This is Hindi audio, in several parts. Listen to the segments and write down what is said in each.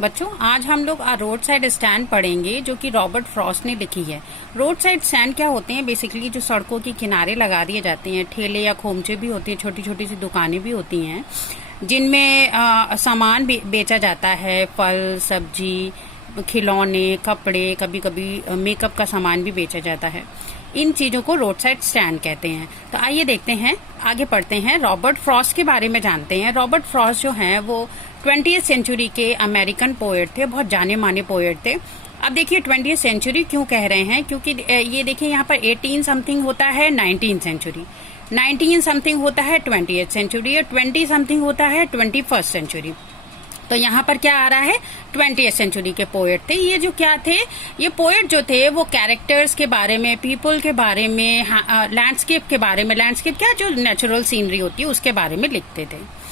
बच्चों, आज हम लोग रोड साइड स्टैंड पढ़ेंगे जो कि रॉबर्ट फ्रॉस्ट ने लिखी है। रोड साइड स्टैंड क्या होते हैं? बेसिकली जो सड़कों के किनारे लगा दिए जाते हैं, ठेले या खोमचे भी होते हैं, छोटी छोटी सी दुकानें भी होती हैं जिनमें सामान बेचा जाता है, फल, सब्जी, खिलौने, कपड़े, कभी कभी मेकअप का सामान भी बेचा जाता है। इन चीजों को रोड साइड स्टैंड कहते हैं। तो आइए देखते हैं, आगे पढ़ते हैं, रॉबर्ट फ्रॉस्ट के बारे में जानते हैं। रॉबर्ट फ्रॉस्ट जो हैं वो 20वीं सेंचुरी के अमेरिकन पोएट थे, बहुत जाने माने पोएट थे। अब देखिए 20वीं सेंचुरी क्यों कह रहे हैं, क्योंकि ये देखिए यहाँ पर 18 समथिंग होता है 19 सेंचुरी, 19 समथिंग होता है 20वीं सेंचुरी, और 20 समथिंग होता है 21st सेंचुरी। तो यहाँ पर क्या आ रहा है? 20th सेंचुरी के पोएट थे। ये जो क्या थे, ये पोएट जो थे वो कैरेक्टर्स के बारे में, पीपल के बारे में, लैंडस्केप के बारे में, लैंडस्केप क्या, जो नेचुरल सीनरी होती है उसके बारे में लिखते थे।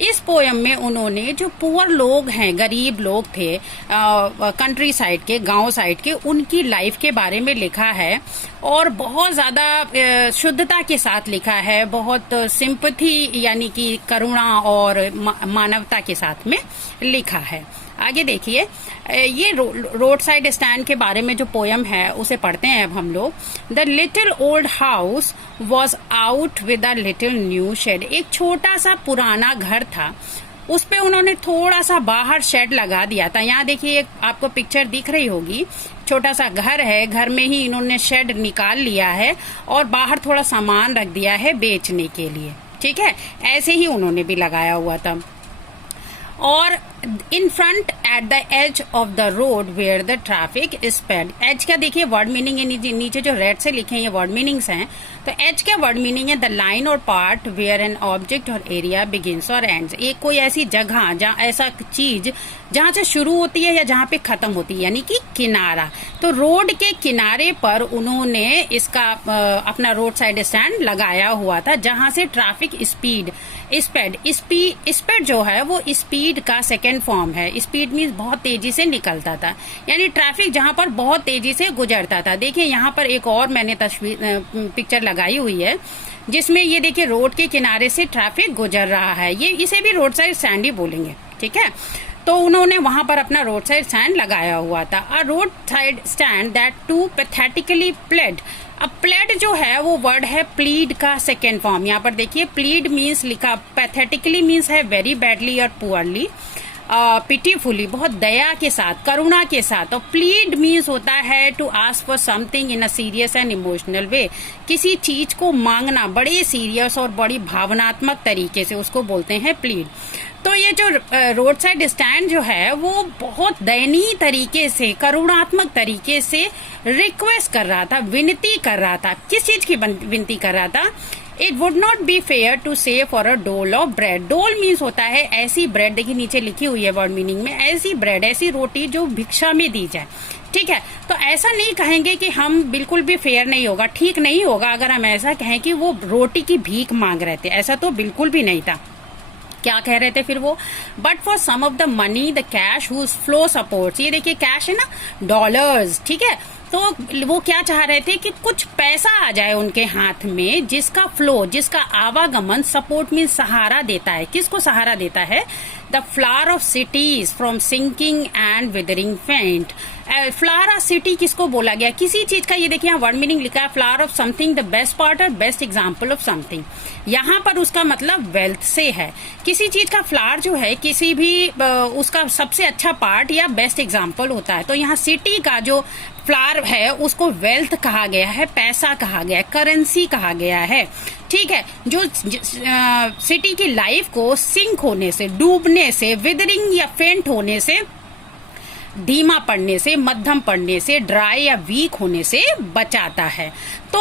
इस पोयम में उन्होंने जो पुअर लोग हैं, गरीब लोग थे, कंट्री साइड के, गांव साइड के, उनकी लाइफ के बारे में लिखा है और बहुत ज्यादा शुद्धता के साथ लिखा है, बहुत सिंपथी यानी कि करुणा और मानवता के साथ में लिखा है। आगे देखिए, ये रोड साइड स्टैंड के बारे में जो पोयम है उसे पढ़ते हैं अब हम लोग। The little old house was out with a little new shed. एक छोटा सा पुराना घर था, उस पे उन्होंने थोड़ा सा बाहर शेड लगा दिया था। यहाँ देखिए, एक आपको पिक्चर दिख रही होगी, छोटा सा घर है, घर में ही इन्होंने शेड निकाल लिया है और बाहर थोड़ा सामान रख दिया है बेचने के लिए। ठीक है, ऐसे ही उन्होंने भी लगाया हुआ था। और in front at the edge of the road where the traffic sped. Edge का देखिए वर्ड मीनिंग है, नीचे जो रेड से लिखे हैं ये वर्ड मीनिंग्स हैं। तो एज का वर्ड मीनिंग है द लाइन और पार्ट वेयर एन ऑब्जेक्ट और एरिया बिगिंस और एंड्स। एक कोई ऐसी जगह जहाँ, ऐसा चीज जहां से शुरू होती है या जहां पे खत्म होती है, यानी कि किनारा। तो रोड के किनारे पर उन्होंने इसका अपना रोड साइड स्टैंड लगाया हुआ था, जहां से ट्रैफिक स्पीड जो है वो स्पीड का सेकेंड फॉर्म है। स्पीड मीन्स बहुत तेजी से निकलता था, यानी ट्रैफिक जहां पर बहुत तेजी से गुजरता था। देखिए यहाँ पर एक और मैंने पिक्चर लगाई हुई है जिसमें ये देखिए रोड के किनारे से ट्रैफिक गुजर रहा है। ये इसे भी रोड साइड स्टैंड ही बोलेंगे। ठीक है, तो उन्होंने वहां पर अपना रोड साइड स्टैंड लगाया हुआ था। A road side stand that too pathetically played. अब प्लेड जो है वो वर्ड है प्लीड का सेकेंड फॉर्म। यहाँ पर देखिए प्लीड मीन्स लिखा, पैथेटिकली मीन्स है वेरी बैडली और पुअरली, पिटीफुली बहुत दया के साथ, करुणा के साथ। और प्लीड मीन्स होता है to ask for something in a serious and emotional way. किसी चीज को मांगना बड़े सीरियस और बड़ी भावनात्मक तरीके से, उसको बोलते हैं प्लीड। तो ये जो रोड साइड स्टैंड जो है वो बहुत दयनीय तरीके से, करुणात्मक तरीके से रिक्वेस्ट कर रहा था, विनती कर रहा था। किस चीज की विनती कर रहा था? It would not be fair to say for a dole of bread. डोल मीन्स होता है ऐसी ब्रेड, देखिए नीचे लिखी हुई है वर्ड मीनिंग में, ऐसी ब्रेड, ऐसी रोटी जो भिक्षा में दी जाए। ठीक है, तो ऐसा नहीं कहेंगे कि हम बिल्कुल भी फेयर नहीं होगा, ठीक नहीं होगा अगर हम ऐसा कहें कि वो रोटी की भीख मांग रहे थे। ऐसा तो बिल्कुल भी नहीं था। क्या कह रहे थे फिर वो? But for some of the money the cash whose flow supports. ये देखिए कैश है ना, डॉलर्स। ठीक है, तो वो क्या चाह रहे थे कि कुछ पैसा आ जाए उनके हाथ में, जिसका फ्लो, जिसका आवागमन, सपोर्ट मीन सहारा देता है। किसको सहारा देता है? The flower of cities from sinking and withering faint. Flower of city किसको बोला गया? किसी चीज का, ये देखिए यहाँ वर्ड मीनिंग लिखा है, flower of something the best part और बेस्ट एग्जाम्पल ऑफ समथिंग। यहाँ पर उसका मतलब वेल्थ से है। किसी चीज का फ्लावर जो है, किसी भी उसका सबसे अच्छा पार्ट या बेस्ट एग्जाम्पल होता है। तो यहाँ सिटी का जो फ्लावर है उसको वेल्थ कहा गया है, पैसा कहा गया है, करेंसी कहा गया है। ठीक है, जो सिटी की लाइफ को सिंक होने से, डूबने से, विदरिंग या फेंट होने से, धीमा पड़ने से, मध्यम पड़ने से, ड्राई या वीक होने से बचाता है। तो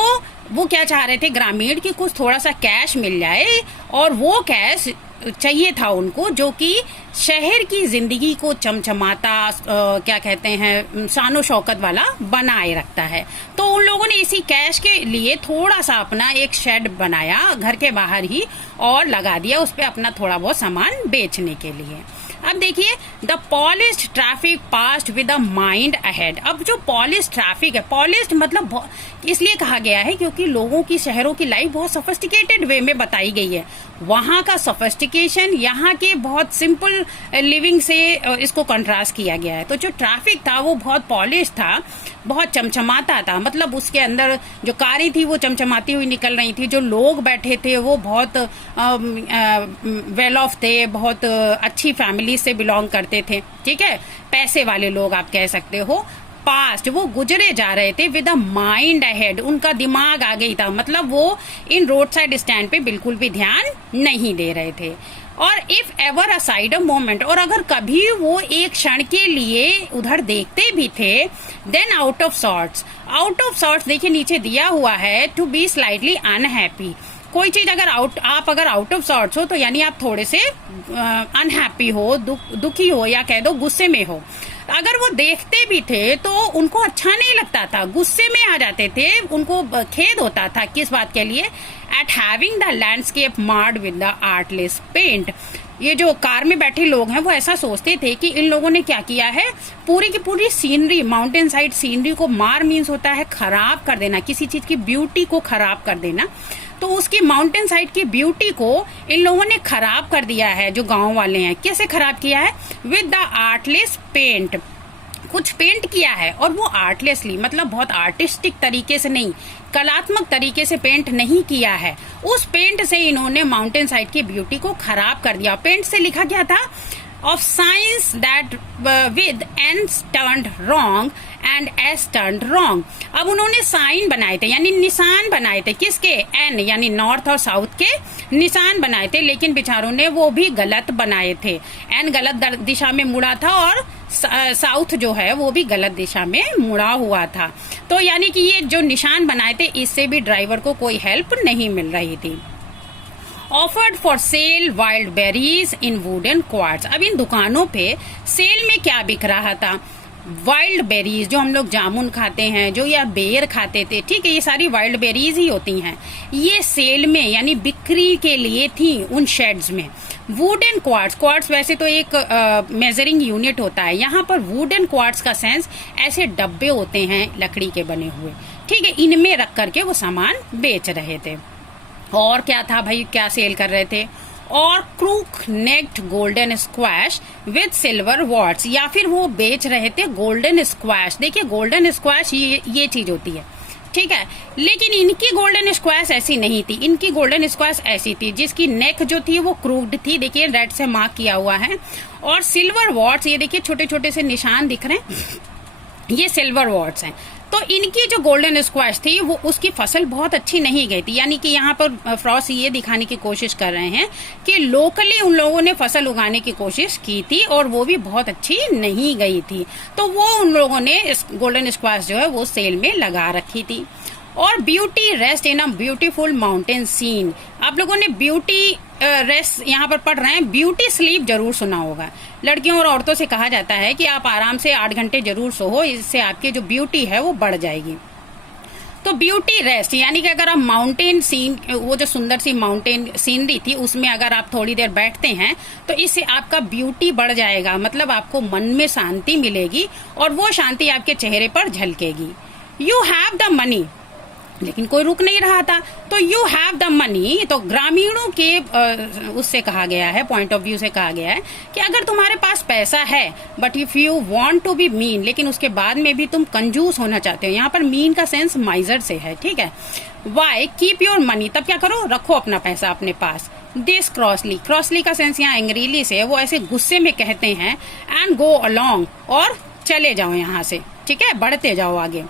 वो क्या चाह रहे थे ग्रामीण, की कुछ थोड़ा सा कैश मिल जाए, और वो कैश चाहिए था उनको जो कि शहर की जिंदगी को चमचमाता, क्या कहते हैं, शानो शौकत वाला बनाए रखता है। तो उन लोगों ने इसी कैश के लिए थोड़ा सा अपना एक शेड बनाया घर के बाहर ही और लगा दिया उस पे अपना थोड़ा बहुत सामान बेचने के लिए। अब देखिए, the polished traffic passed with a mind ahead. अब जो पॉलिश्ड ट्रैफिक है, पॉलिश्ड मतलब इसलिए कहा गया है क्योंकि लोगों की, शहरों की लाइफ बहुत सोफिस्टिकेटेड वे में बताई गई है, वहाँ का सोफिस्टिकेशन यहाँ के बहुत सिंपल लिविंग से इसको कंट्रास्ट किया गया है। तो जो ट्रैफिक था वो बहुत पॉलिश था, बहुत चमचमाता था, मतलब उसके अंदर जो कारें थी वो चमचमाती हुई निकल रही थी, जो लोग बैठे थे वो बहुत वेल ऑफ थे, बहुत अच्छी फैमिली से बिलोंग करते थे, ठीक है, पैसे वाले लोग आप कह सकते हो। पास्ट वो गुजरे जा रहे थे विद अ माइंड अहेड, उनका दिमाग आ गई था, मतलब वो इन रोड साइड स्टैंड पे बिल्कुल भी ध्यान नहीं दे रहे थे। और if ever a side a moment, और अगर कभी वो एक क्षण के लिए उधर देखते भी थे, then out of sorts, out of sorts देखिए नीचे दिया हुआ है, टू बी स्लाइटली अनहैप्पी। कोई चीज अगर आप अगर आउट ऑफ सॉर्ट्स हो तो यानी आप थोड़े से अनहैप्पी हो, दुखी हो, या कह दो गुस्से में हो। अगर वो देखते भी थे तो उनको अच्छा नहीं लगता था, गुस्से में आ जाते थे, उनको खेद होता था। किस बात के लिए? At having the landscape marred with the artless paint. ये जो कार में बैठे लोग हैं वो ऐसा सोचते थे कि इन लोगों ने क्या किया है, पूरी की पूरी सीनरी, माउंटेन साइड सीनरी को, मार मीन्स होता है खराब कर देना, किसी चीज की ब्यूटी को खराब कर देना, तो उसकी माउंटेन साइड की ब्यूटी को इन लोगों ने खराब कर दिया है, जो गांव वाले हैं। कैसे खराब किया है? विद द आर्टलेस पेंट, कुछ पेंट किया है और वो आर्टलेसली, मतलब बहुत आर्टिस्टिक तरीके से नहीं, कलात्मक तरीके से पेंट नहीं किया है। उस पेंट से इन्होंने माउंटेन साइड की ब्यूटी को खराब कर दिया। पेंट से लिखा क्या था? of science that with ends turned wrong and s turned wrong। अब उन्होंने साइन बनाए थे, यानी निशान बनाए थे, किसके? एन यानी नॉर्थ और साउथ के निशान बनाए थे, लेकिन बेचारों ने वो भी गलत बनाए थे। एन गलत दिशा में मुड़ा था और साउथ जो है वो भी गलत दिशा में मुड़ा हुआ था। तो यानी कि ये जो निशान बनाए थे इससे भी ड्राइवर को कोई हेल्प नहीं मिल रही थी। Offered for sale wild berries in wooden quartz. अब इन दुकानों पे सेल में क्या बिक रहा था? वाइल्ड बेरीज, जो हम लोग जामुन खाते हैं, जो या बेर खाते थे, ठीक है, ये सारी वाइल्ड बेरीज ही होती हैं। ये सेल में यानी बिक्री के लिए थी उन शेड्स में। वुडन क्वार्ट्स, क्वार्ट्स वैसे तो एक मेजरिंग यूनिट होता है, यहाँ पर वुडन क्वार्ट्स का सेंस ऐसे डब्बे होते हैं लकड़ी के बने हुए, ठीक है, इनमें रख करके वो सामान बेच रहे थे। और क्या था भाई, क्या सेल कर रहे थे? और crook necked golden squash with silver warts, या फिर वो बेच रहे थे गोल्डन स्क्वैश। देखिए गोल्डन स्क्वैश ये चीज होती है, ठीक है, लेकिन इनकी गोल्डन स्क्वैश ऐसी नहीं थी। इनकी गोल्डन स्क्वैश ऐसी थी जिसकी नेक जो थी वो क्रूक्ड थी, देखिए रेड से मार्क किया हुआ है। और सिल्वर वॉट्स, ये देखिए छोटे छोटे से निशान दिख रहे हैं, ये सिल्वर वॉट्स हैं। तो इनकी जो गोल्डन स्क्वैश थी वो उसकी फसल बहुत अच्छी नहीं गई थी, यानी कि यहाँ पर फ्रॉस्ट ये दिखाने की कोशिश कर रहे हैं कि लोकली उन लोगों ने फसल उगाने की कोशिश की थी और वो भी बहुत अच्छी नहीं गई थी, तो वो उन लोगों ने इस गोल्डन स्क्वैश जो है वो सेल में लगा रखी थी। और beauty rest in a beautiful mountain scene. आप लोगों ने ब्यूटी रेस्ट यहाँ पर पढ़ रहे हैं, ब्यूटी स्लीप जरूर सुना होगा। लड़कियों और औरतों से कहा जाता है कि आप आराम से 8 घंटे जरूर सोओ, इससे आपकी जो ब्यूटी है वो बढ़ जाएगी। तो ब्यूटी रेस्ट यानी कि अगर आप माउंटेन सीन, वो जो सुंदर सी माउंटेन सीनरी थी उसमें अगर आप थोड़ी देर बैठते हैं तो इससे आपका ब्यूटी बढ़ जाएगा, मतलब आपको मन में शांति मिलेगी और वो शांति आपके चेहरे पर झलकेगी। यू हैव द मनी, लेकिन कोई रुक नहीं रहा था, तो यू हैव द मनी, तो ग्रामीणों के उससे कहा गया है, पॉइंट ऑफ व्यू से कहा गया है कि अगर तुम्हारे पास पैसा है, but if you want to be mean, लेकिन उसके बाद में भी तुम कंजूस होना चाहते हो, यहाँ पर मीन का सेंस माइजर से है, ठीक है। वाई कीप योर मनी, तब क्या करो, रखो अपना पैसा अपने पास। दिस क्रॉसली, क्रॉसली का सेंस यहाँ एंग्रीली से, वो ऐसे गुस्से में कहते हैं, एंड गो अलोंग, और चले जाओ यहाँ से, ठीक है, बढ़ते जाओ आगे।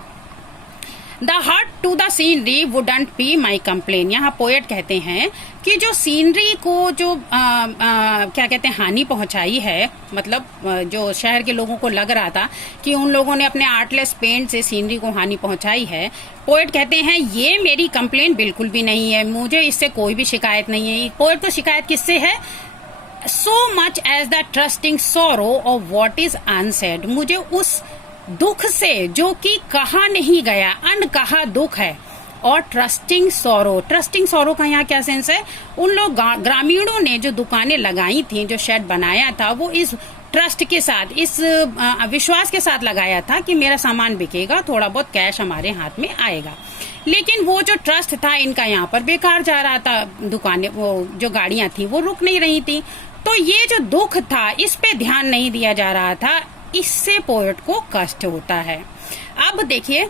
The hurt to the scenery wouldn't be my complaint. यहाँ पोएट कहते हैं कि जो सीनरी को जो क्या कहते हैं हानि पहुंचाई है, मतलब जो शहर के लोगों को लग रहा था कि उन लोगों ने अपने आर्टलेस पेंट से सीनरी को हानि पहुंचाई है, पोएट कहते हैं ये मेरी कंप्लेन बिल्कुल भी नहीं है, मुझे इससे कोई भी शिकायत नहीं है। पोएट को शिकायत किससे है? So much as the trusting sorrow of what is unsaid, मुझे उस दुख से जो कि कहा नहीं गया, अनकहा दुख है। और ट्रस्टिंग सोरो, ट्रस्टिंग सोरो का यहाँ क्या सेंस है? उन लोग ग्रामीणों ने जो दुकानें लगाई थी, जो शेड बनाया था, वो इस ट्रस्ट के साथ, इस विश्वास के साथ लगाया था कि मेरा सामान बिकेगा, थोड़ा बहुत कैश हमारे हाथ में आएगा। लेकिन वो जो ट्रस्ट था इनका यहाँ पर बेकार जा रहा था। दुकानें, वो जो गाड़ियां थी वो रुक नहीं रही थी। तो ये जो दुख था इस पे ध्यान नहीं दिया जा रहा था, इससे पोएट को कष्ट होता है। अब देखिए,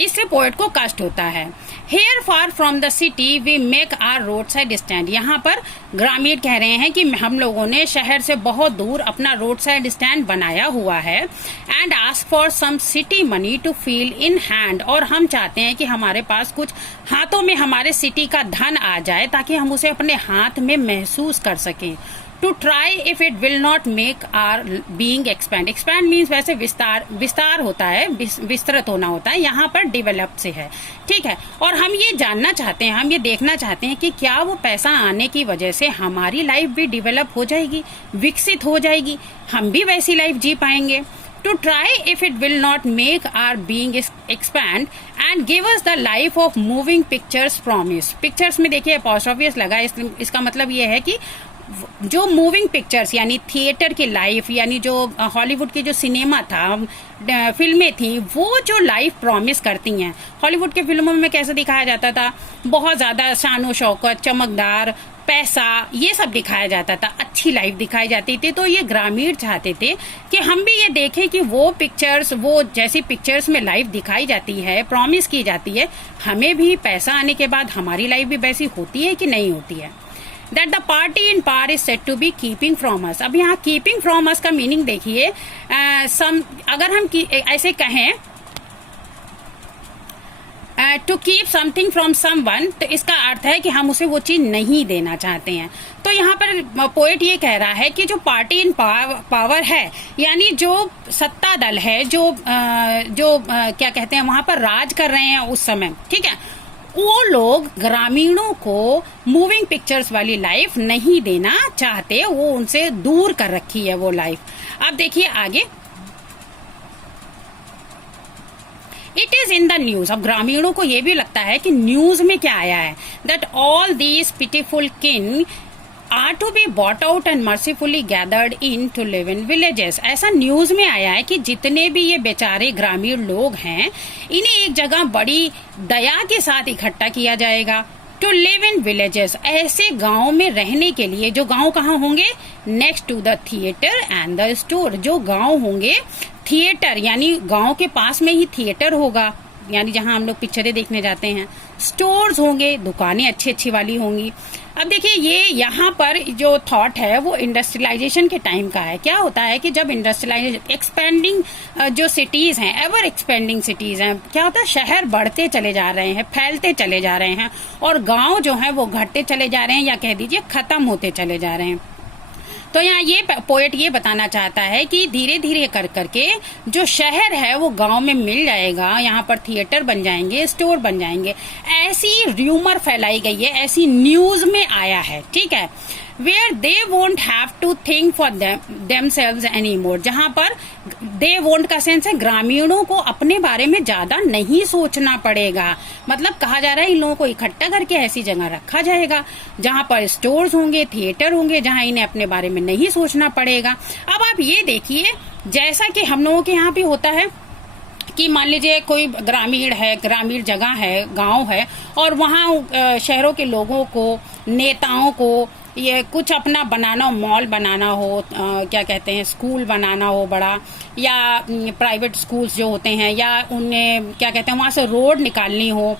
इससे पोएट को कष्ट होता है। Here far from the city we make our roadside stand। यहाँ पर ग्रामीण कह रहे हैं कि हम लोगों ने शहर से बहुत दूर अपना रोड साइड स्टैंड बनाया हुआ है। And ask for some city money to feel in hand। और हम चाहते हैं कि हमारे पास कुछ हाथों में हमारे सिटी का धन आ जाए ताकि हम उसे अपने हाथ में महसूस कर सकें। To try if it will not make our being expand. Expand means वैसे विस्तार होता है, विस्तृत होना होता है, यहाँ पर डेवलप से है, ठीक है। और हम ये जानना चाहते हैं, हम ये देखना चाहते हैं कि क्या वो पैसा आने की वजह से हमारी लाइफ भी डेवलप हो जाएगी, विकसित हो जाएगी, हम भी वैसी लाइफ जी पाएंगे। To try if it will not make our being expand and give us the life of moving pictures promise। Pictures में देखिए apostrophe लगा, इसका मतलब ये है कि जो मूविंग पिक्चर्स यानी थिएटर की लाइफ, यानी जो हॉलीवुड की जो सिनेमा था, फिल्में थी, वो जो लाइफ प्रॉमिस करती हैं। हॉलीवुड के फिल्मों में कैसे दिखाया जाता था, बहुत ज्यादा शान शौकत, चमकदार, पैसा, ये सब दिखाया जाता था, अच्छी लाइफ दिखाई जाती थी। तो ये ग्रामीण चाहते थे कि हम भी ये देखें कि वो पिक्चर्स, वो जैसी पिक्चर्स में लाइफ दिखाई जाती है, प्रॉमिस की जाती है, हमें भी पैसा आने के बाद हमारी लाइफ भी वैसी होती है कि नहीं होती है। That the party in power is said to be keeping from us। अब यहाँ keeping from us का मीनिंग देखिए, अगर हम ऐसे कहें to keep something from someone, तो इसका अर्थ है कि हम उसे वो चीज नहीं देना चाहते हैं। तो यहाँ पर पोएट ये कह रहा है कि जो पार्टी इन पावर है, यानी जो सत्ता दल है, जो क्या कहते हैं वहां पर राज कर रहे हैं उस समय, ठीक है, वो लोग ग्रामीणों को मूविंग पिक्चर्स वाली लाइफ नहीं देना चाहते, वो उनसे दूर कर रखी है वो लाइफ। अब देखिए आगे, it is in the news. अब ग्रामीणों को ये भी लगता है कि न्यूज में क्या आया है, that all these pitiful kin are to be bought out and mercifully gathered in to live in villages. ऐसा न्यूज में आया है कि जितने भी ये बेचारे ग्रामीण लोग हैं, इन्हें एक जगह बड़ी दया के साथ इकट्ठा किया जाएगा। टू लिव इन विलेजेस, ऐसे गांव में रहने के लिए, जो गांव कहाँ होंगे, next to the theatre and the store. जो गांव होंगे थिएटर, यानी गांव के पास में ही थिएटर होगा, यानी जहां हम लोग पिक्चरें देखने जाते हैं। स्टोर्स होंगे, दुकानें अच्छी अच्छी वाली होंगी। अब देखिए, ये यहाँ पर जो थॉट है वो इंडस्ट्रियलाइजेशन के टाइम का है। क्या होता है कि जब इंडस्ट्रियलाइजेशन, एक्सपेंडिंग जो सिटीज हैं, एवर एक्सपेंडिंग सिटीज हैं, क्या होता है, शहर बढ़ते चले जा रहे हैं, फैलते चले जा रहे हैं, और गांव जो है वो घटते चले जा रहे हैं, या कह दीजिए खत्म होते चले जा रहे हैं। तो यहाँ ये पोएट ये बताना चाहता है कि धीरे धीरे कर करके जो शहर है वो गांव में मिल जाएगा, यहाँ पर थिएटर बन जाएंगे, स्टोर बन जाएंगे। ऐसी र्यूमर फैलाई गई है, ऐसी न्यूज में आया है, ठीक है, where they won't have to think for themselves anymore। जहां पर they won't का सेंस है ग्रामीणों को अपने बारे में ज्यादा नहीं सोचना पड़ेगा। मतलब कहा जा रहा है इन लोगों को इकट्ठा करके ऐसी जगह रखा जाएगा जहां पर स्टोर्स होंगे, थिएटर होंगे, जहां इन्हें अपने बारे में नहीं सोचना पड़ेगा। अब आप ये देखिए, जैसा कि हम लोगों के यहाँ भी होता है कि मान लीजिए कोई ग्रामीण है, ग्रामीण जगह है, गांव है, और वहाँ शहरों के लोगों को, नेताओं को ये कुछ अपना बनाना हो, मॉल बनाना हो, क्या कहते हैं, स्कूल बनाना हो बड़ा, या प्राइवेट स्कूल्स जो होते हैं, या उन्हें क्या कहते हैं वहां से रोड निकालनी हो,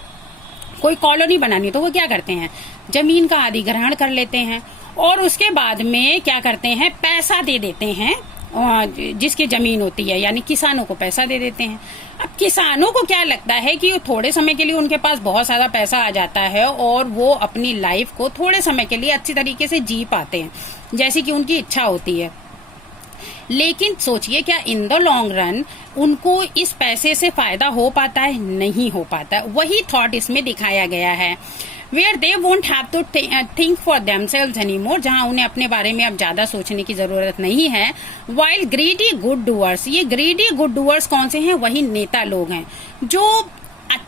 कोई कॉलोनी बनानी, तो वो क्या करते हैं, जमीन का अधिग्रहण कर लेते हैं, और उसके बाद में क्या करते हैं, पैसा दे देते हैं जिसकी जमीन होती है, यानी किसानों को पैसा दे देते हैं। अब किसानों को क्या लगता है कि थोड़े समय के लिए उनके पास बहुत सारा पैसा आ जाता है और वो अपनी लाइफ को थोड़े समय के लिए अच्छी तरीके से जी पाते हैं, जैसी कि उनकी इच्छा होती है। लेकिन सोचिए, क्या इन द लॉन्ग रन उनको इस पैसे से फायदा हो पाता है? नहीं हो पाता। वही थॉट इसमें दिखाया गया है, where they won't have to think for themselves anymore, जहां उन्हें अपने बारे में अब ज्यादा सोचने की जरूरत नहीं है। while greedy good doers, ये greedy good doers कौन से हैं? वही नेता लोग हैं जो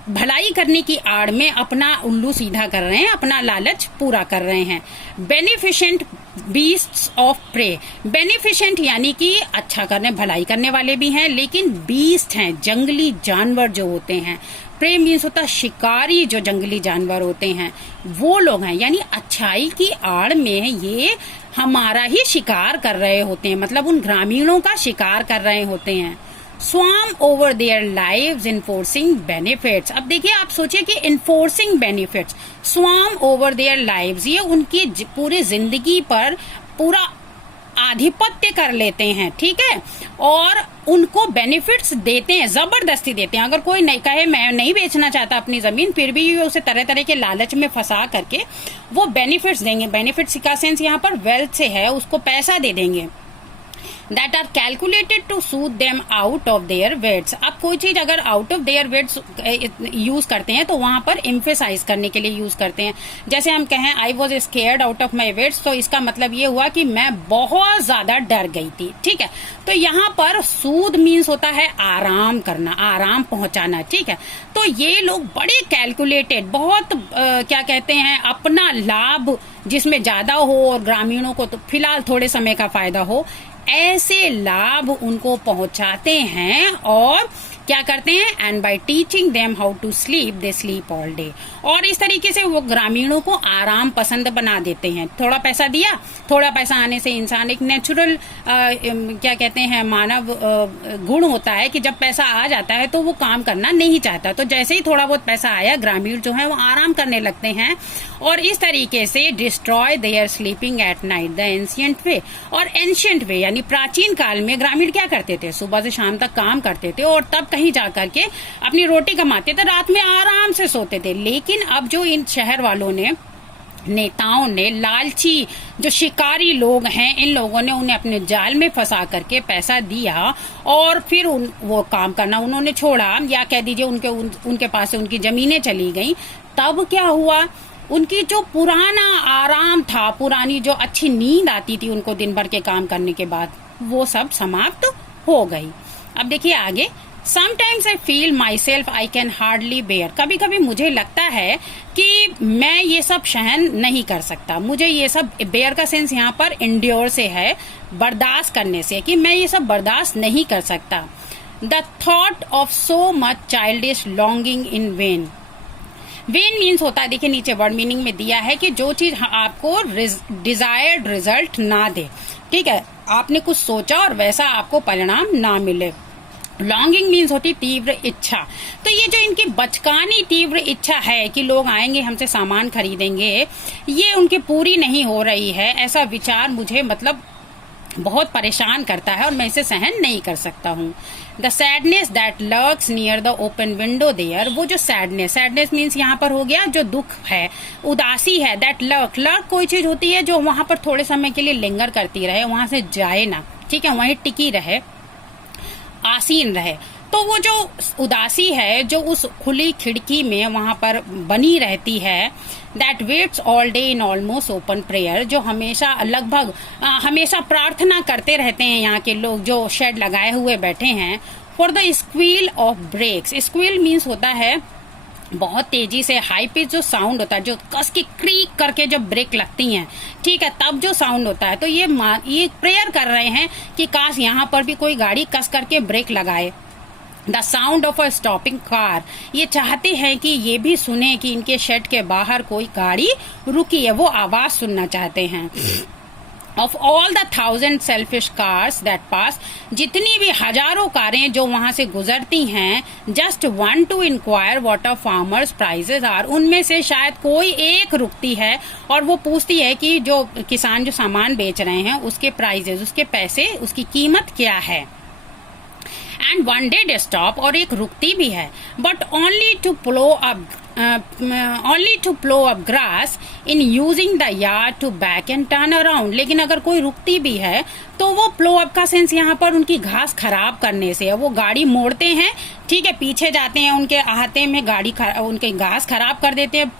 भलाई करने की आड़ में अपना उल्लू सीधा कर रहे हैं, अपना लालच पूरा कर रहे हैं। Beneficent beasts of prey, beneficent यानी कि अच्छा करने भलाई करने वाले भी हैं, लेकिन बीस्ट हैं जंगली जानवर जो होते हैं। प्रे मीन्स होता शिकारी, जो जंगली जानवर होते हैं वो लोग हैं, यानी अच्छाई की आड़ में ये हमारा ही शिकार कर रहे होते हैं, मतलब उन ग्रामीणों का शिकार कर रहे होते हैं। Swarm over their lives enforcing benefits, अब देखिए आप सोचिए कि enforcing benefits, swarm over their lives, ये उनकी पूरी जिंदगी पर पूरा आधिपत्य कर लेते हैं, ठीक है, और उनको बेनिफिट्स देते हैं, जबरदस्ती देते हैं। अगर कोई नहीं कहे मैं नहीं बेचना चाहता अपनी जमीन, फिर भी उसे तरह तरह के लालच में फंसा करके वो बेनिफिट्स देंगे। बेनिफिट्स का सेंस यहाँ पर वेल्थ से है, उसको पैसा दे देंगे। that are calculated to soothe them out of their wits। अब कोई चीज अगर out of their wits use करते हैं तो वहां पर emphasize करने के लिए यूज करते हैं। जैसे हम कहें I was scared out of my wits, तो इसका मतलब ये हुआ कि मैं बहुत ज्यादा डर गई थी, ठीक है। तो यहाँ पर soothe मीन्स होता है आराम करना, आराम पहुंचाना, ठीक है। तो ये लोग बड़े कैलकुलेटेड, बहुत क्या कहते हैं, अपना लाभ जिसमें ज्यादा हो और ग्रामीणों को तो फिलहाल थोड़े समय का फायदा हो, ऐसे लाभ उनको पहुंचाते हैं। और क्या करते हैं, and by teaching them how to sleep they sleep all day, और इस तरीके से वो ग्रामीणों को आराम पसंद बना देते हैं। थोड़ा पैसा दिया, थोड़ा पैसा आने से इंसान, एक नेचुरल क्या कहते हैं मानव गुण होता है कि जब पैसा आ जाता है तो वो काम करना नहीं चाहता, तो जैसे ही थोड़ा बहुत पैसा आया ग्रामीण जो है वो आराम करने लगते हैं और इस तरीके से destroy their sleeping at night the ancient way. और एंशियंट वे यानी प्राचीन काल में ग्रामीण क्या करते थे, सुबह से शाम तक काम करते थे और तब कहीं जा करके अपनी रोटी कमाते थे, रात में आराम से सोते थे। लेकिन अब जो इन शहर वालों ने, नेताओं ने, लालची जो शिकारी लोग हैं, इन लोगों ने उन्हें अपने जाल में फंसा करके पैसा दिया और फिर वो काम करना उन्होंने छोड़ा, या कह दीजिए उनके पास से उनकी जमीनें चली गई। तब क्या हुआ, उनकी जो पुराना आराम था, पुरानी जो अच्छी नींद आती थी उनको दिन भर के काम करने के बाद, वो सब समाप्त हो गई। अब देखिए आगे, Sometimes I feel myself I can hardly bear, कभी कभी मुझे लगता है कि मैं ये सब सहन नहीं कर सकता। मुझे ये सब, बेयर का सेंस यहाँ पर इंड्योर से है, बर्दाश्त करने से, कि मैं ये सब बर्दाश्त नहीं कर सकता। The thought of so much childish longing in vain, when means होता है, देखिए नीचे वर्ड मीनिंग में दिया है कि जो चीज आपको डिजायर्ड रिजल्ट ना दे, ठीक है, आपने कुछ सोचा और वैसा आपको परिणाम ना मिले। लॉन्गिंग मीन्स होती तीव्र इच्छा, तो ये जो इनकी बचकानी तीव्र इच्छा है कि लोग आएंगे हमसे सामान खरीदेंगे, ये उनकी पूरी नहीं हो रही है। ऐसा विचार मुझे मतलब बहुत परेशान करता है और मैं इसे सहन नहीं कर सकता हूँ। The sadness that lurks near the open window there, वो जो सैडनेस मीन्स यहाँ पर हो गया जो दुख है, उदासी है। दैट लर्क कोई चीज होती है जो वहां पर थोड़े समय के लिए लिंगर करती रहे, वहां से जाए ना, ठीक है, वहीं टिकी रहे, आसीन रहे। तो वो जो उदासी है जो उस खुली खिड़की में वहां पर बनी रहती है, that waits all day in almost open prayer, जो हमेशा लगभग हमेशा प्रार्थना करते रहते हैं यहाँ के लोग जो शेड लगाए हुए बैठे हैं, for the squeal of brakes. Squeal means होता है बहुत तेजी से हाई पिच जो साउंड होता है, जो कस की क्रीक करके जब ब्रेक लगती हैं, ठीक है, तब जो साउंड होता है। तो ये प्रेयर कर रहे हैं कि काश यहाँ पर भी कोई गाड़ी कस करके ब्रेक लगाए। The sound of a stopping car, ये चाहते हैं कि ये भी सुने कि इनके शेड के बाहर कोई गाड़ी रुकी है, वो आवाज सुनना चाहते हैं। Of all the 1000 selfish cars that pass, जितनी भी हजारों कारें जो वहां से गुजरती हैं, just one to inquire what a farmer's prices are, उनमें से शायद कोई एक रुकती है और वो पूछती है कि जो किसान जो सामान बेच रहे हैं उसके प्राइजेस, उसके पैसे, उसकी कीमत क्या है। एंड वन डे स्टॉप, और एक रुकती भी है, but only to plough up grass in using the yard to back and turn around. लेकिन अगर कोई रुकती भी है तो वो प्लो अप का सेंस यहाँ पर उनकी घास खराब करने से है। वो गाड़ी मोड़ते हैं, ठीक है, पीछे जाते हैं, उनके आहते में उनके घास खराब कर देते हैं,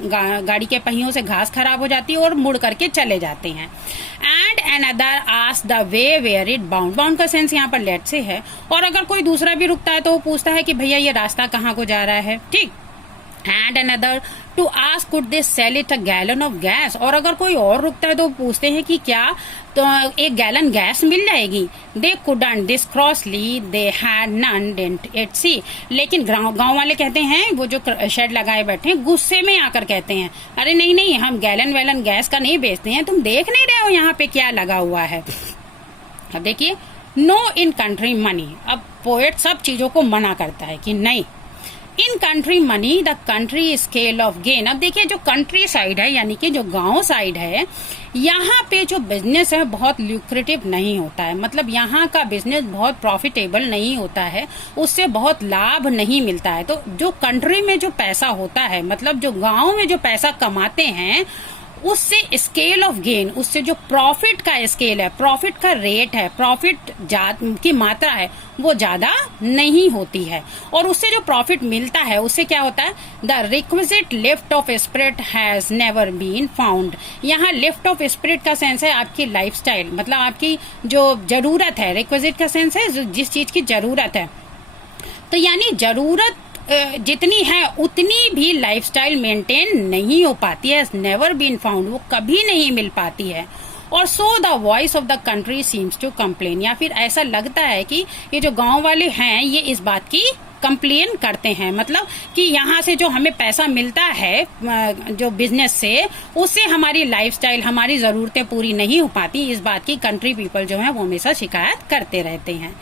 गाड़ी के पहियों से घास खराब हो जाती है और मुड़ करके चले जाते हैं। And another ask the way where it bound, bound का सेंस यहाँ पर लेट से है, और अगर कोई दूसरा भी रुकता है तो वो पूछता है कि भैया ये रास्ता कहाँ को जा रहा है, ठीक। and another to ask could they sell it a gallon of gas, और अगर कोई और रुकता है तो पूछते हैं कि क्या तो 1 गैलन गैस मिल जाएगी। they couldn't this crossly they had none didn't it see, लेकिन गांव वाले कहते हैं, वो जो शेड लगाए बैठे हैं गुस्से में आकर कहते हैं अरे नहीं नहीं हम गैलन वैलन गैस का नहीं बेचते हैं, तुम देख नहीं रहे हो यहाँ पे क्या लगा हुआ है। अब देखिए नो इन कंट्री मनी, अब पोएट सब चीजों को मना करता है कि नहीं in country money the country scale of gain. अब देखिए जो कंट्री साइड है यानी कि जो गांव साइड है, यहाँ पे जो बिजनेस है बहुत ल्यूक्रेटिव नहीं होता है, मतलब यहाँ का बिजनेस बहुत प्रॉफिटेबल नहीं होता है, उससे बहुत लाभ नहीं मिलता है। तो जो कंट्री में जो पैसा होता है, मतलब जो गांव में जो पैसा कमाते हैं, उससे स्केल ऑफ गेन, उससे जो प्रॉफिट का स्केल है, प्रॉफिट का रेट है, प्रॉफिट की मात्रा है वो ज्यादा नहीं होती है, और उससे जो प्रॉफिट मिलता है उससे क्या होता है the requisite lift of spirit has never been found. यहाँ लिफ्ट ऑफ स्पिरिट का सेंस है आपकी लाइफस्टाइल, मतलब आपकी जो जरूरत है, रिक्विजिट का सेंस है जिस चीज की जरूरत है, तो यानी जरूरत जितनी है उतनी भी लाइफस्टाइल मेंटेन नहीं हो पाती है, नेवर बीन फाउंड, वो कभी नहीं मिल पाती है। और so the voice of the country seems to complain, या फिर ऐसा लगता है कि ये जो गांव वाले हैं ये इस बात की कंप्लेन करते हैं, मतलब कि यहाँ से जो हमें पैसा मिलता है जो बिजनेस से, उससे हमारी लाइफस्टाइल, हमारी जरूरतें पूरी नहीं हो पाती, इस बात की कंट्री पीपल जो है वो हमेशा शिकायत करते रहते हैं।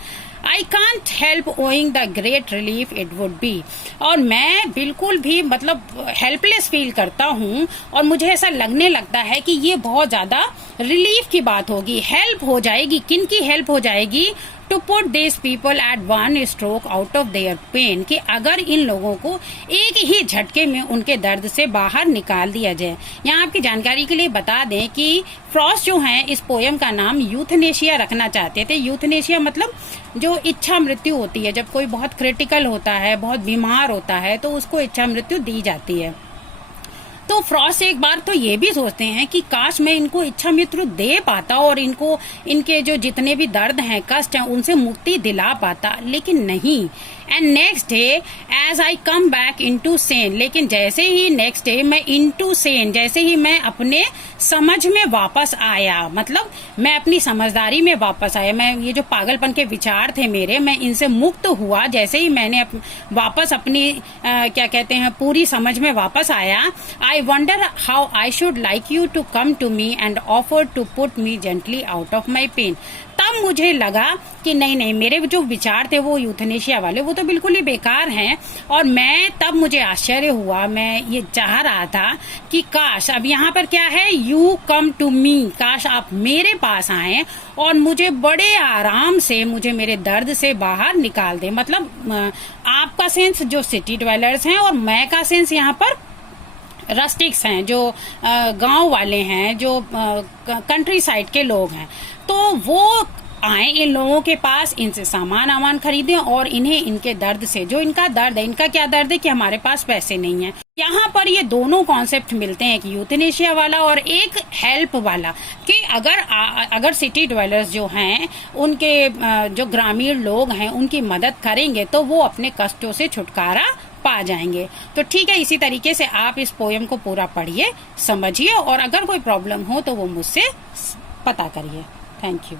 I can't help owing the great relief it would be, और मैं बिल्कुल भी मतलब हेल्पलेस फील करता हूँ, और मुझे ऐसा लगने लगता है कि ये बहुत ज्यादा रिलीफ की बात होगी, हेल्प हो जाएगी। किन की हेल्प हो जाएगी? To put this people at one stroke out of their pain, कि अगर इन लोगों को एक ही झटके में उनके दर्द से बाहर निकाल दिया जाए। यहाँ आपकी जानकारी के लिए बता दें कि फ्रॉस्ट जो है इस पोयम का नाम यूथनेशिया रखना चाहते थे। यूथनेशिया मतलब जो इच्छा मृत्यु होती है, जब कोई बहुत क्रिटिकल होता है, बहुत बीमार होता है, तो उसको इच्छा मृत्यु दी जाती है। तो फ्रॉस्ट एक बार तो ये भी सोचते हैं कि काश मैं इनको इच्छा मृत्यु दे पाता और इनको इनके जो जितने भी दर्द हैं, कष्ट हैं, उनसे मुक्ति दिला पाता, लेकिन नहीं। And next day as I come back into sense, लेकिन जैसे ही नेक्स्ट डे मैं इनटू सेन, जैसे ही मैं अपने समझ में वापस आया, मतलब मैं अपनी समझदारी में वापस आया, मैं ये जो पागलपन के विचार थे मेरे, मैं इनसे मुक्त हुआ, जैसे ही मैंने वापस अपनी क्या कहते हैं पूरी समझ में वापस आया, I wonder how I should like you to come to me and offer to put me gently out of my pain. तब मुझे लगा कि नहीं नहीं, मेरे जो विचार थे वो यूथनेशिया वाले, वो तो बिल्कुल ही बेकार हैं, और मैं तब मुझे आश्चर्य हुआ, मैं ये चाह रहा था कि काश, अब यहाँ पर क्या है, यू कम टू मी, काश आप मेरे पास आए और मुझे बड़े आराम से मुझे मेरे दर्द से बाहर निकाल दे। मतलब आपका सेंस जो सिटी ड्वेलर्स हैं, और मैं का सेंस यहाँ पर रस्टिक्स हैं, जो गांव वाले हैं, जो कंट्री साइड के लोग हैं, तो वो आए इन लोगों के पास, इनसे सामान खरीदें और इन्हें इनके दर्द से, जो इनका दर्द है, इनका क्या दर्द है कि हमारे पास पैसे नहीं है। यहाँ पर ये दोनों कॉन्सेप्ट मिलते हैं, एक यूथनेशिया वाला और एक हेल्प वाला, कि अगर सिटी ड्वेलर्स जो हैं, उनके जो ग्रामीण लोग हैं, उनकी मदद करेंगे तो वो अपने कष्टों से छुटकारा पा जाएंगे। तो ठीक है, इसी तरीके से आप इस पोयम को पूरा पढ़िए, समझिए, और अगर कोई प्रॉब्लम हो तो वो मुझसे पता करिए। Thank you.